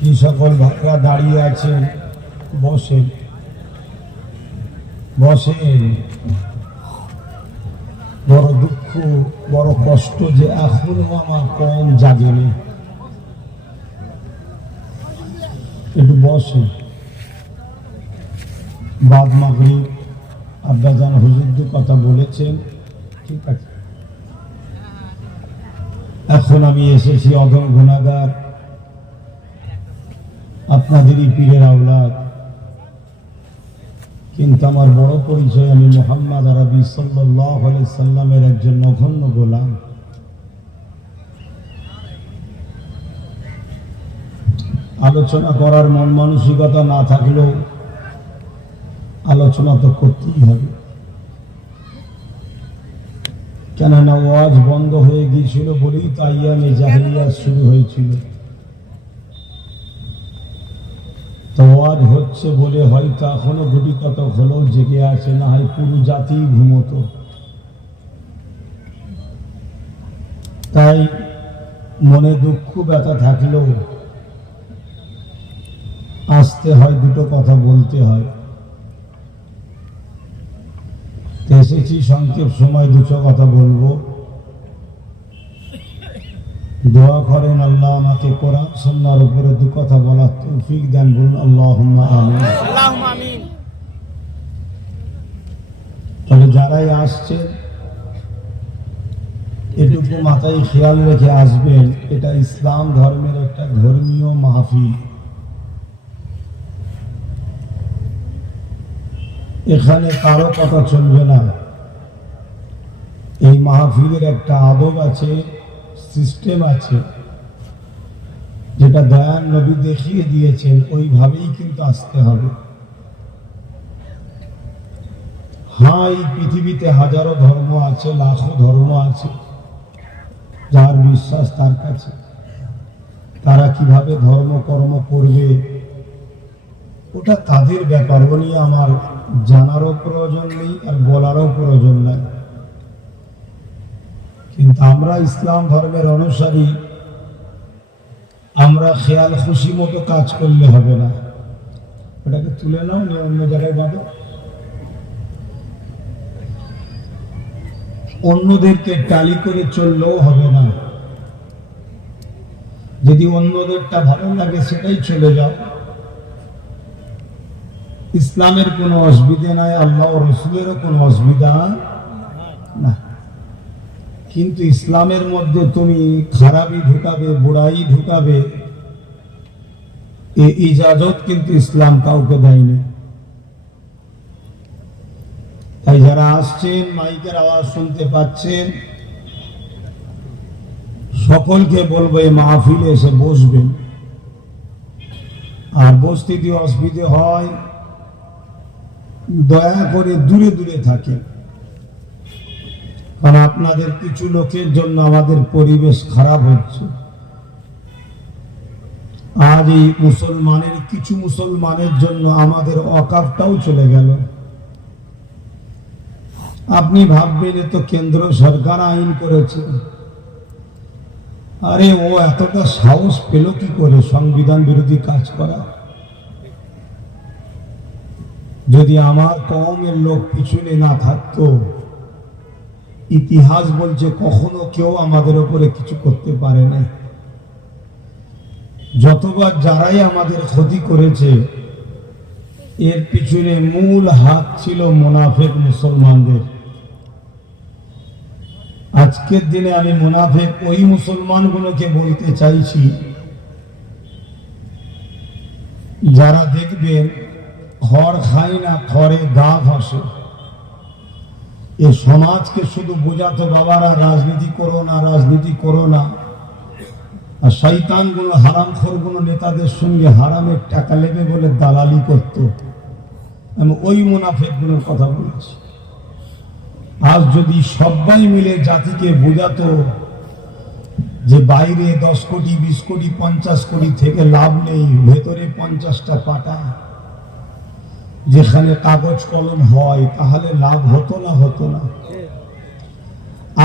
কি সকল ভাইরা দাঁড়িয়ে আছেন, বসেন বসেন। বড় দুঃখ, বড় কষ্ট যে এখনো আমার কম জাগেনি। একটু বসেন। বাদ মাগরিব আব্বাজান হুজুর কথা বলেছেন, ঠিক আছে। এখন আমি এসেছি অদম গুনাহগার, আপনাদেরই পীরের আওলাদ, কিন্তু আমার বড় পরিচয় আমি মুহাম্মদ আরবি সাল্লাল্লাহু আলাইহি সাল্লামের একজন নগণ্য গোলাম। আলোচনা করার মন মানসিকতা না থাকলেও আলোচনা তো করতেই হবে, কেননা ওয়াজ বন্ধ হয়ে গিয়েছিল বলেই তো আইয়ামে জাহেলিয়াত শুরু হয়েছিল। তো ওয়াজ হচ্ছে বলে হয়তো এখনো গুটি কত হলেও জেগে আছে, না হয় পুরো জাতি ঘুমতো। তাই মনে দুঃখ ব্যথা থাকলেও আসতে হয়, দুটো কথা বলতে হয়। এসেছি সংক্ষেপ সময় দুটো কথা বলবো। দোয়া করেন আল্লাহ আমাকে কোরআন সুন্নাহর উপরে দু কথা বলার তৌফিক দেন, বলুন আল্লাহুম্মা আমিন। আল্লাহুম্মা আমিন। তবে যারাই আসছেন এটুকু মাথায় খেয়াল রেখে আসবেন, এটা ইসলাম ধর্মের একটা ধর্মীয় মাহফিল। এখানে কারো কথা চলবে না। এই মাহফিলের একটা আদব আছে, সিস্টেম আছে, যেটা দয়াল নবী দেখিয়ে দিয়েছেন, ওইভাবেই কিন্তু আসতে হবে। হ্যাঁ, এই পৃথিবীতে হাজারো ধর্ম আছে, লাখো ধর্ম আছে, যার বিশ্বাস তার কাছে। তারা কিভাবে ধর্ম কর্ম করবে ওটা তাদের ব্যাপার, ও নিয়ে আমার জানারও প্রয়োজন নেই আর বলারও প্রয়োজন নাই। কিন্তু আমরা ইসলাম ধর্মের অনুসারী, আমরা খেয়াল খুশি মতো কাজ করলে হবে না। ওটাকে তুলে নাও, নিয়ে অন্য জায়গায় বাঁধো। অন্যদেরকে টালি করে চললেও হবে না। যদি অন্যদেরটা ভালো লাগে সেটাই চলে যাও, ইসলামের কোনো অসুবিধা নাই, আল্লাহ ও রসুলেরও কোনো অসুবিধা না। কিন্তু ইসলামের মধ্যে তুমি খারাপই ঢুকাবে, বুড়াই ঢুকাবে, এই ইজাজত কিন্তু ইসলাম কাউকে দেয়নি। তাই যারা আসছেন, মাইকের আওয়াজ শুনতে পাচ্ছেন, সকলকে বলবো এই মাহফিলে এসে বসবেন। আর বসতে যদি অসুবিধে হয় দয়া করে দূরে দূরে থাকেন, কারণ আপনাদের কিছু লোকের জন্য আমাদের পরিবেশ খারাপ হচ্ছে। আজ এই মুসলমানের কিছু মুসলমানের জন্য আমাদের ওয়াকফটাও চলে গেল। আপনি ভাববেন এ তো কেন্দ্র সরকার আইন করেছে। আরে ও এতটা সাহস পেল কি করে সংবিধান বিরোধী কাজ করা? যদি আমার কওমের লোক পিছনে না থাকতো, ইতিহাস বলছে কখনো কেউ আমাদের উপরে কিছু করতে পারে না। যতবার যারাই আমাদের ক্ষতি করেছে, এর পিছনে মূল হাত ছিল মুনাফিক মুসলমানদের। আজকের দিনে আমি মুনাফিক ওই মুসলমানগুলোকে বলতে চাইছি যারা দেখবেন খড় খায় না, খড়ে গা ঘষে। এ সমাজকে শুধু বোঝাতো বাবারা রাজনীতি করো না, রাজনীতি করো না। আর শয়তানগুলো, হারামখোরগুলো নেতাদের সঙ্গে হারামের টাকা লেবে বলে দালালি করত। আমি ওই মুনাফিকগুলোর কথা বলছি। আজ যদি সবাই মিলে জাতিকে বোঝাতো যে বাইরে 10 কোটি 20 কোটি 50 কোটি থেকে লাভ নেই, ভেতরে 50টা পাটা যেখানে কাগজ কলম হয়, তাহলে লাভ হতো না? হতো না?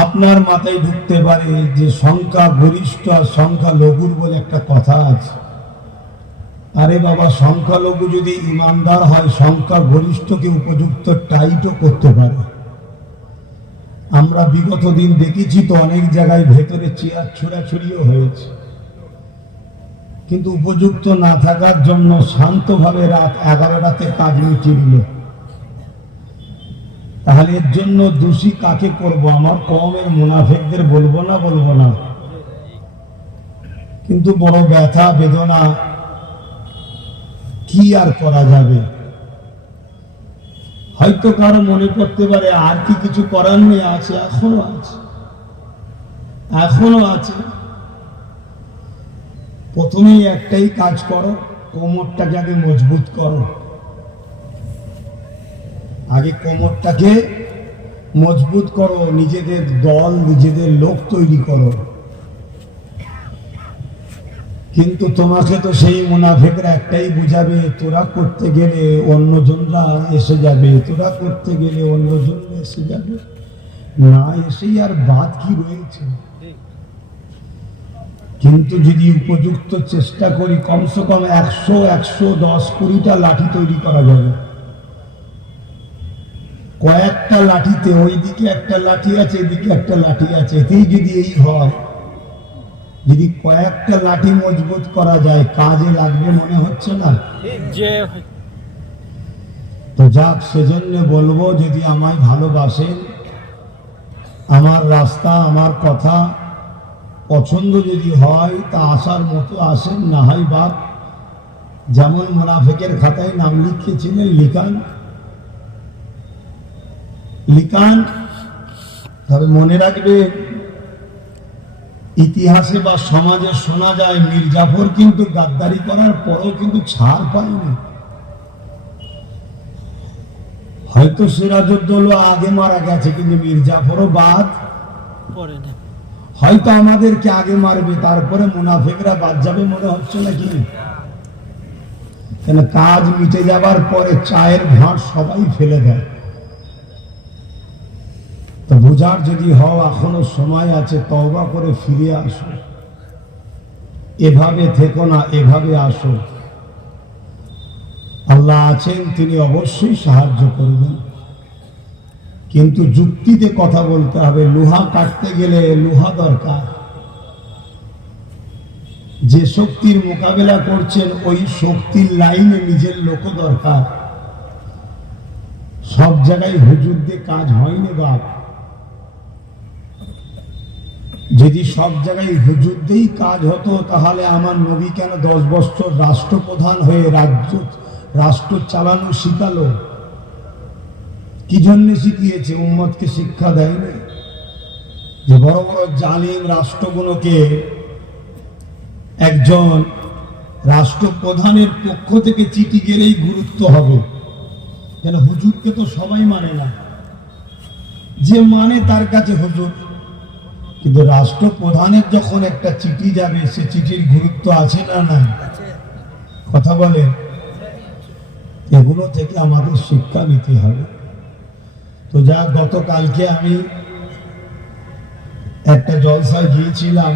আপনার মাথায় ঢুকতে পারে যে সংখ্যা গরিষ্ঠ আর সংখ্যা লঘুর বলে একটা কথা আছে। আরে বাবা, সংখ্যালঘু যদি ইমানদার হয় সংখ্যা গরিষ্ঠকে উপযুক্ত টাইটও করতে পারে। আমরা বিগত দিন দেখেছি তো অনেক জায়গায় ভেতরে চেয়ার ছোড়াছুড়িও হয়েছে, কিন্তু উপযুক্ত না থাকার জন্য শান্তভাবে রাত 11টাতে কাজ মিটিয়ে দিল। তাহলে এর জন্য দোষী কাকে করব? আমার কওমের মুনাফিকদের বলবো না, কিন্তু বড় ব্যথা বেদনা, কি আর করা যাবে? হয়তো কারো মনে করতে পারে আর কি কিছু করার নেই, আছে, এখনো আছে। প্রথমেই একটাই কাজ করো, কোমরটাকে আগে মজবুত করো। আগে কোমরটাকে মজবুত করো, নিজেদের দল নিজেদের লোক তৈরি করো। কিন্তু তোমাকে তো সেই মুনাফিকরা একটাই বুঝাবে, তোরা করতে গেলে অন্যজনরা এসে যাবে, তোরা করতে গেলে অন্যজনরা এসে যাবে। না এসেই আর বাদ কি রয়েছে? কিন্তু যদি উপযুক্ত চেষ্টা করি, কমসে কম 100, 110, 20টা লাঠি তৈরি করা যাবে। কয়েকটা লাঠিতে, ওইদিকে একটা লাঠি আছে, এদিকে একটা লাঠি আছে, এতেই যদি এই হয়, যদি কয়েকটা লাঠি মজবুত করা যায়, কাজে লাগবে মনে হচ্ছে না? তো যাক, সেজন্য বলবো, যদি আমায় ভালোবাসেন, আমার রাস্তা আমার কথা পছন্দ যদি হয়, তা আসার মতো আসেন, না হয় বাদ। যেমন মুনাফিকের খাতায় নাম লিখিয়েছিলেন, লিখান। তবে মনে রাখবে, ইতিহাসে বা সমাজে শোনা যায় মীর জাফর কিন্তু গাদ্দারি করার পরেও কিন্তু ছাড় পায়নি। হয়তো সিরাজউদ্দৌলা আগে মারা গেছে, কিন্তু মীর জাফরও বাদ পড়েনি। হয়তো আমাদেরকে আগে মারবে, তারপরে মুনাফিকরা বাদ যাবে মনে হচ্ছে নাকি? কেন, কাজ মিটে যাবার পরে চায়ের ভাঁড় সবাই ফেলে দেয়। তো বুঝার যদি হও, এখনো সময় আছে, তওবা করে ফিরে আসো। এভাবে থেকো না, এভাবে আসো। আল্লাহ আছেন, তিনি অবশ্যই সাহায্য করবেন। কিন্তু যুক্তিতে কথা বলতে হবে। লোহা কাটতে গেলে লোহা দরকার। যে শক্তির মোকাবেলা করছেন, ওই শক্তির লাইনে নিজের লোক দরকার। সব জায়গায় হুজুর দিয়ে কাজ হয়নি বাপ। যদি সব জায়গায় হুজুর দিয়েই কাজ হতো, তাহলে আমার নবী কেন 10 বছর রাষ্ট্রপ্রধান হয়ে রাষ্ট্র চালানো শিখালো? কি জন্য শিখিয়েছে? উম্মতকে শিক্ষা দেয়নি যে বড় বড় জালিম রাষ্ট্রগুলোকে একজন রাষ্ট্রপ্রধানের পক্ষ থেকে চিঠি গেলেই গুরুত্ব হবে। কেন, হুজুরকে তো সবাই মানে না, যে মানে তার কাছে হুজুর। কিন্তু রাষ্ট্রপ্রধানের যখন একটা চিঠি যাবে, সে চিঠির গুরুত্ব আছে না নাই? কথা বলে। এগুলো থেকে আমাদের শিক্ষা নিতে হবে। তো যা, গতকালকে আমি একটা জলসায় গিয়েছিলাম,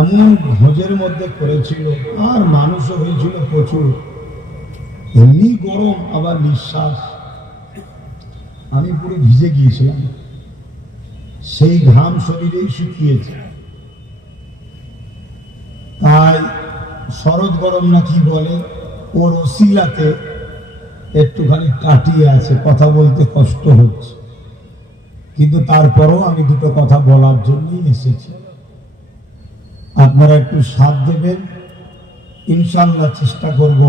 এমন ভোজের মধ্যে করেছিল, আর মানুষও হয়েছিল প্রচুর। এমনি গরম, আবার নিঃশ্বাস, আমি পুরো ভিজে গিয়েছিলাম। সেই ঘাম শরীরেই শুকিয়েছে। তাই শরৎ গরম না কি বলে, ওর ওসিলাতে একটুখানি কাটিয়ে আছে, কথা বলতে কষ্ট হচ্ছে। কিন্তু তারপরও আমি দুটো কথা বলার জন্যই এসেছি। আপনারা একটু সাথ দেবেন, ইনশাআল্লাহ চেষ্টা করব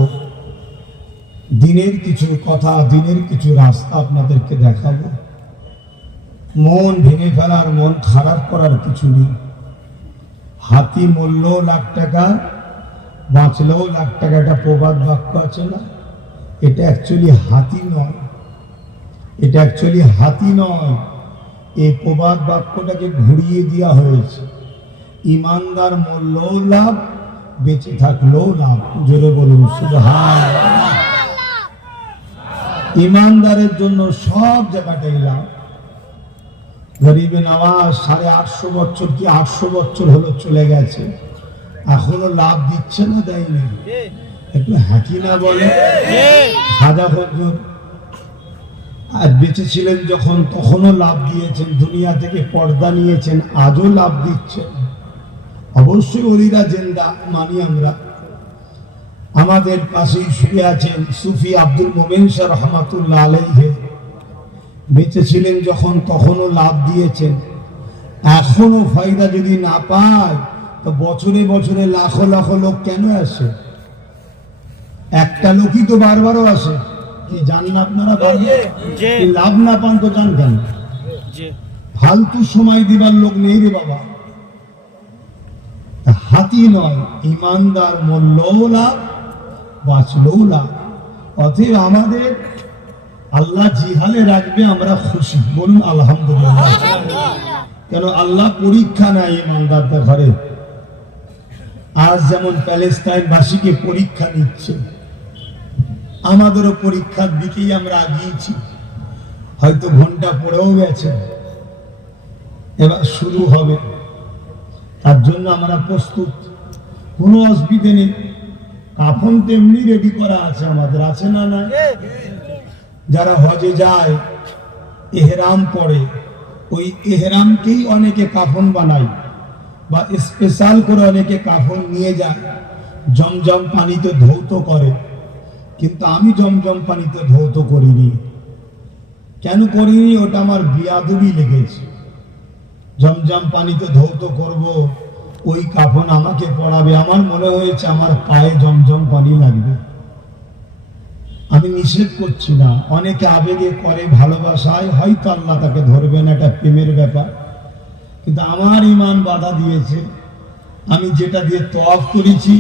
দিনের কিছু কথা, দিনের কিছু রাস্তা আপনাদেরকে দেখাবো। মন ভেঙে ফেলার, মন খারাপ করার কিছু নেই। হাতি মরলেও লাখ টাকা, বাঁচলেও লাখ টাকা, একটা প্রবাদ বাক্য আছে না? এটা অ্যাকচুয়ালি হাতি নয়। এই প্রবাদ বাক্যটাকে ঘুরিয়ে দেওয়া হয়েছে। ইমানদার মরলেও লাভ, বেঁচে থাকলেও লাভ। জোরে বলুন সুবহানাল্লাহ। ইমানদারের জন্য সব জায়গাটাই লাভ। গরিবে নওয়াজ 850 বছর কি 800 বছর হলো চলে গেছে, এখনো লাভ দিচ্ছে না দেয়নি? একটু হাঁকি না বলে। খাজা হুজুর আর বেঁচে ছিলেন যখন তখনও লাভ দিয়েছেন, দুনিয়া থেকে পর্দা নিয়েছেন, আজও লাভ দিচ্ছেন। অবশ্যই ওলিরা জিন্দা মানি আমরা। আমাদের পাশেই শুয়ে আছেন সুফি আব্দুল মোমেন শাহ রহমাতুল্লাহ আলাইহি, বেঁচে ছিলেন যখন তখনও লাভ দিয়েছেন, এখনো ফায়দা যদি না পায় তো বছরে বছরে লাখো লাখো লোক কেন আসে? একটা লোকই তো বারবারও আসে, কি জানেন আপনারা? লাভ না পান তো জান কেন? ফালতু সময় দিবার লোক নেই রে বাবা। হাতি নয়, ইমানদার মরলেও লাভ, বাঁচলেও লাভ। অতএব আমাদের আল্লাহ জিহালে রাখবে, আমরা খুশি, বলুন আলহামদুলিল্লাহ। কেন আল্লাহ পরীক্ষা নেয় ইমানদারদের ঘরে। আজ যেমন প্যালেস্তাইনবাসীকে পরীক্ষা নিচ্ছে, আমাদেরও পরীক্ষার দিকেই আমরা আগিয়েছি। হয়তো ঘন্টা পড়েও গেছে, এবার শুরু হবে, তার জন্য আমরা প্রস্তুত, কোনো অসুবিধে নেই। কাফন তেমনি রেডি করা আছে আমাদের, আছে না? না, যারা হজে যায় এহরাম পরে, ওই এহরামকেই অনেকে কাফন বানায় বা স্পেশাল করে অনেকে কাফন নিয়ে যায়, জমজম পানিতে ধৌত করে। কিন্তু আমি জমজম পানিতে ধৌত করিনি। কেন করিনি? ওটা আমার বিয়াদবি লেগেছে। জমজম পানিতে ধৌত করব, ওই কাফন আমাকে পড়াবে, আমার মনে হয়েছে আমার পায়ে জমজম পানি লাগবে। আমি নিষেধ করছি না, অনেকে আবেগে করে, ভালোবাসায়, হয়তো আল্লাহ তাকে ধরবেন, এটা প্রেমের ব্যাপার। কিন্তু আমার ইমান বাধা দিয়েছে। আমি যেটা দিয়ে তওয়াফ করেছি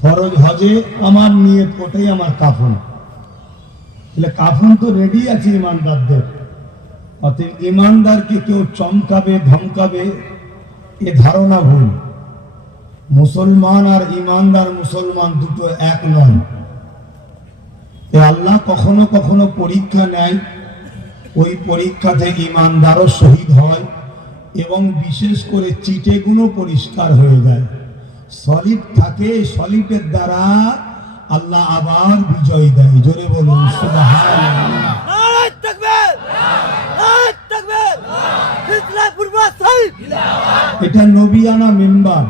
ফরজ হজে, আমার নিয়ত ওটাই আমার কাফন। তাহলে কাফন তো রেডি আছে ইমানদারদের। অতএব ইমানদারকে কেউ চমকাবে, ধমকাবে, এ ধারণা ভুল। মুসলমান আর ইমানদার মুসলমান দুটো এক নয়। আল্লাহ কখনো কখনো পরীক্ষা নেয়, ওই পরীক্ষাতে ইমানদারও শহীদ হয় এবং বিশেষ করে চিটেগুলো পরিষ্কার হয়ে যায়। সলিড থাকে, সলিডের দ্বারা আল্লাহ আবার বিজয় দেয়। জোরে বলুন সুবহানাল্লাহ। এটা নবিয়ানা মেম্বার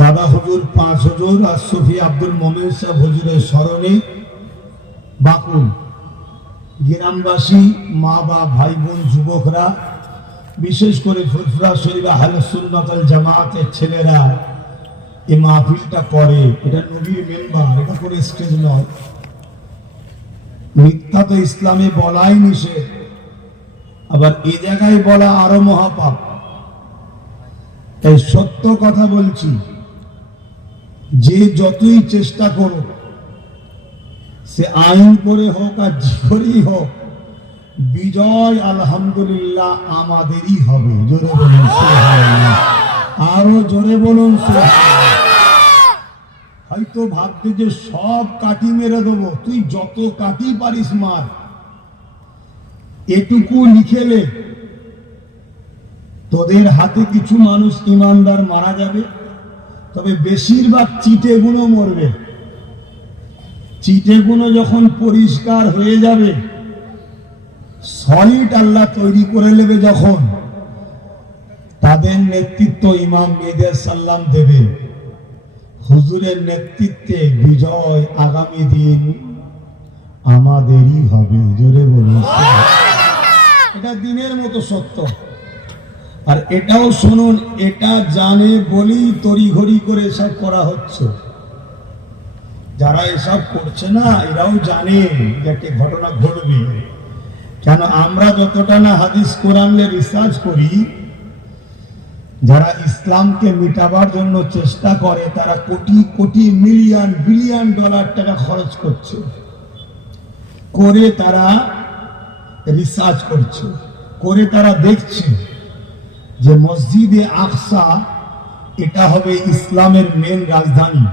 দাদা হুজুর 5 হুজুর আর সুফি আব্দুল মোমেন শাহ হুজুরের স্মরণে বাকুল গ্রামবাসী, মা বাপ, ভাই বোন, যুবকরা, বিশেষ করে ফুরফুরা শরীফ আহলে সুন্নাত ওয়াল জামাতের ছেলেরা এই মাহফিলটা করে। এটা নবীর মেম্বার, এটা কোনো স্টেজ নয়। মিথ্যা তো ইসলামে বলাই নিষেধ, আবার এই জায়গায় বলা আরো মহাপাপ। এই সত্য কথা বলছি, যে যতই চেষ্টা করুক, সে আইন করে হোক আর করেই হোক, বিজয় আলহামদুলিল্লাহ আমাদেরই হবে। জোরে বলুন সুবহানাল্লাহ, আরো জোরে বলুন সুবহানাল্লাহ। হয়তো ভাবতে যে সব কাটি মেরে দেবো, তুই যত কাটি পারিস মার, এটুকু লিখেলে তোদের হাতে কিছু মানুষ ইমানদার মারা যাবে, তবে বেশিরভাগ চিটেগুলো মরবে। চিটেগুলো যখন পরিষ্কার হয়ে যাবে, সলিড আল্লাহ তৈরি করে নেবে, যখন তাদের নেতৃত্ব ইমাম মেহেদী সাল্লাম দেবে। হুজুরের নেতৃত্বে বিজয় আগামী দিন আমাদেরই হবে। জোরে বলুন, এটা দিনের মতো সত্য। আর এটাও শুনুন, এটা জানে বলেই তড়িঘড়ি করে এসব করা হচ্ছে। যারা এসব করছে না, এরাও জানে যে একটা ঘটনা ঘটবে। কেন আমরা যতটা না হাদিস কোরআনে রিসার্চ করি, যারা ইসলামকে মিটাবার জন্য চেষ্টা করে, তারা crore crore million billion dollar টাকা খরচ করছে, করে তারা রিসার্চ করছে, করে তারা দেখছে যে মসজিদে আকসা এটা হবে ইসলামের মেন রাজধানী।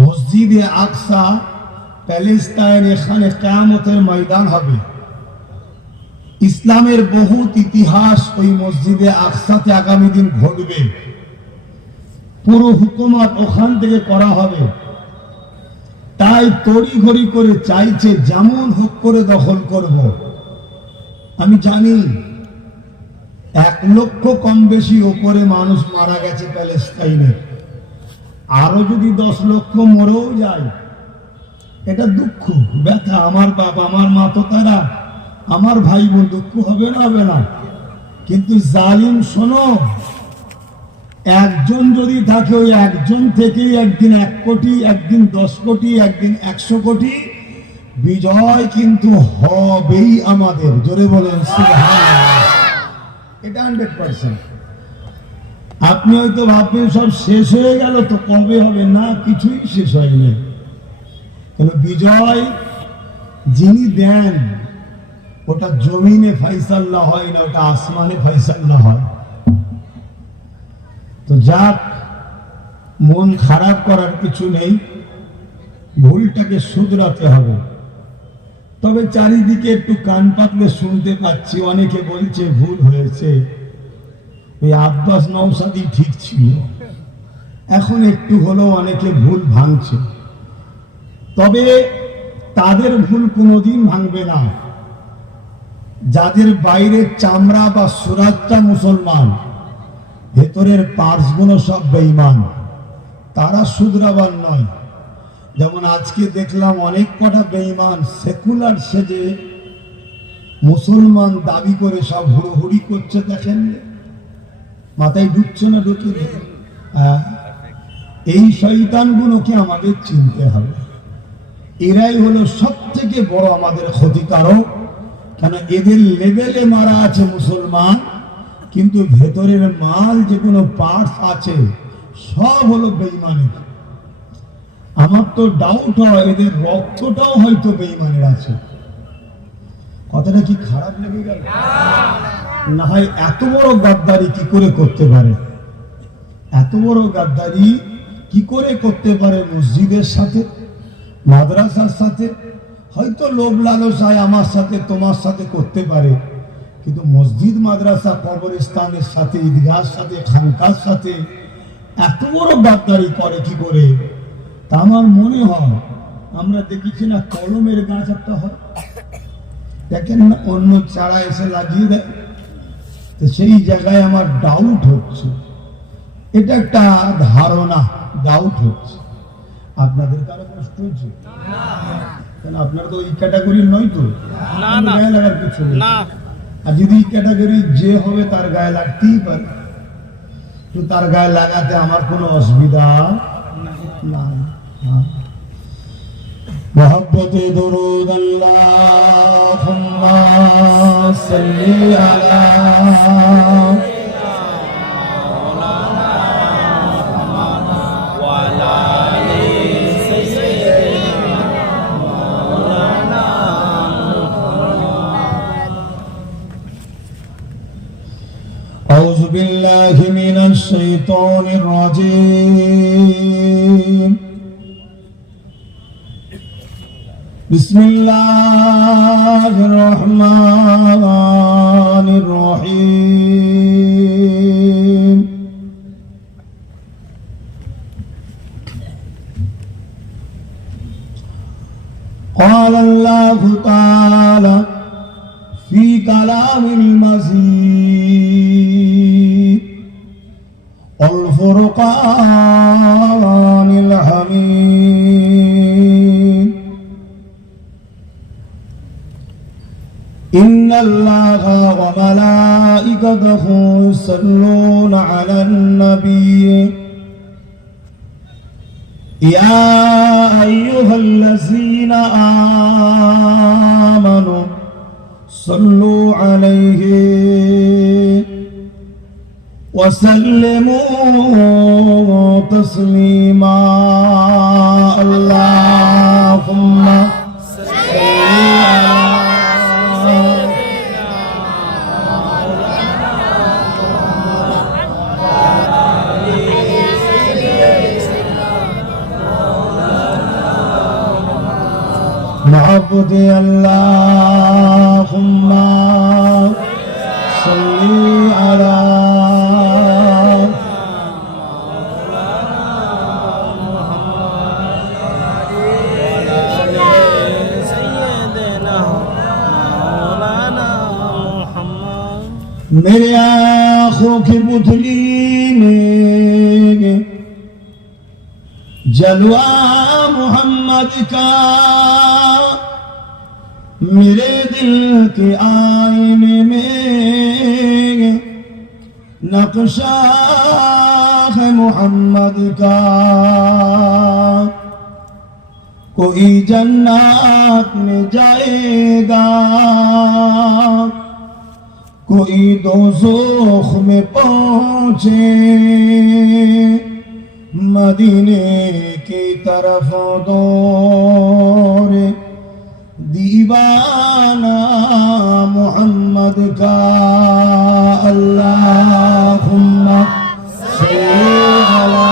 মসজিদে আকসা প্যালেস্তাইন, এখানে কিয়ামতের ময়দান হবে। ইসলামের বহুত ইতিহাস ওই মসজিদে আকসাতে আগামী দিন ঘটবে, পুরো হুকুমত ওখান থেকে করা হবে। তাই তড়িঘড়ি করে চাইছে যেমন হোক করে দখল করব। আমি জানি 1 লক্ষ কম বেশি ওপরে মানুষ মারা গেছে প্যালেস্টাইনে, আরো যদি 10 লক্ষ মরেও যায়, এটা দুঃখ ব্যথা। আমার বাবা আমার মা তো তারা, আমার ভাই বোন, দুঃখ হবে না? হবে না। কিন্তু জালিম শোনো, একজন যদি থাকে, ওই একজন থেকেই একদিন 1 কোটি, একদিন 10 কোটি, একদিন 100 কোটি বিজয় কিন্তু হবেই আমাদের। জোরে বলেন সুবহানাল্লাহ। এটা 100%। আপনি হয়তো ভাববেন সব শেষ হয়ে গেল, তো কবে হবে? না, কিছুই শেষ হয়নি। কেন? বিজয় যিনি দেন, ওটা জমিনে ফাইসাল্লা হয় না, ওটা আসমানে ফাইসাল্লা হয়। তো যাক, মন খারাপ করার কিছু নেই, ভুলটাকে শুধরাতে হবে। তবে চারিদিকে একটু কান পাতলে শুনতে পাচ্ছি অনেকে বলছে ভুল হয়েছে, এই আব্বাস নওশাদই ঠিক ছিল। এখন একটু হলেও অনেকে ভুল ভাঙছে, তবে তাদের ভুল কোনোদিন ভাঙবে না যাদের বাইরের চামড়া বা সুরাতটা মুসলমান, ভেতরের পার্টস গুলো সব বেঈমান, তারা শুধরাবার নয়। যেমন আজকে দেখলাম অনেক কটা বেঈমান সেকুলার সেজে মুসলমান দাবি করে সব হুড়োহুড়ি করছে, দেখেন মাথায় ঢুকছে না? ঢুকে এই শয়তানগুলোকে আমাদের চিনতে হবে। এরাই হলো সব থেকে বড় আমাদের ক্ষতিকারক। কেন? এদের লেভেলে মারা আছে মুসলমান, কিন্তু ভেতরের মাল যেগুলো পার্টস আছে সব হলো বেঈমানের। আমার তো ডাউট হয় এদের রক্তটাও হয়তো বেঈমানের আছে। কথাটা কি খারাপ লেগে গেল? না হয় এত বড় গাদ্দারি কি করে করতে পারে? এত বড় গাদ্দারি কি করে করতে পারে মসজিদের সাথে, মাদ্রাসার সাথে? হয়তো লোভ লালসায় আমার সাথে তোমার সাথে করতে পারে, কিন্তু মসজিদ, মাদ্রাসা, কবরস্থানের সাথে, ঈদগাহর সাথে, খানকার সাথে এত বড় গাদ্দারি করে কি করে? তা আমার মনে হয়, আমরা দেখেছি না কলমের গাছ একটা হয়, দেখেন না, অন্য চারা এসে লাগিয়ে দেয়, তো সেই জায়গায় আমার ডাউট হচ্ছে, এটা একটা ধারণা, ডাউট হচ্ছে। আপনাদের কারো কষ্ট হচ্ছে? কেন? আপনার তো এই ক্যাটাগরির নয় তো, গায়ে লাগার কিছু নেই। আর যদি এই ক্যাটাগরি যে হবে তার গায়ে লাগতেই পারে, তো তার গায়ে লাগাতে আমার কোনো অসুবিধা না। মোহাব্বতে দরুদ আল্লাহুম্মা সাল্লি আলা أعوذ بالله من الشيطان الرجيم. بسم الله الرحمن الرحيم. قال الله تعالى في كلام المزيد الفرقان الحميد. إن الله وملائكته يصلون على النبي يا أيها الذين آمنوا صلوا عليه وسلموا تسليما. اللهم صل على معبود اللهم صل على मेरे आँखों की पुतली में जलवा मोहम्मद का, मेरे दिल के आईने में नक्शा है मोहम्मद का। कोई जन्नत में जाएगा, कोई दोज़ख में पहुंचे, मदीने की तरफ दौड़ दीवाना मोहम्मद का। अल्लाहुम्मा सल्ली अला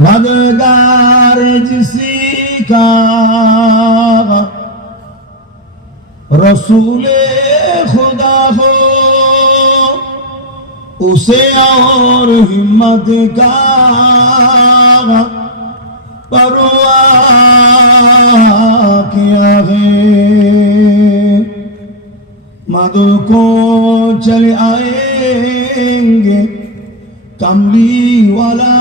मददगार जिसी का रसूले खुदा हो, उसे और हिम्मत का परवाह किया है। मधु को चले आएंगे कमली वाला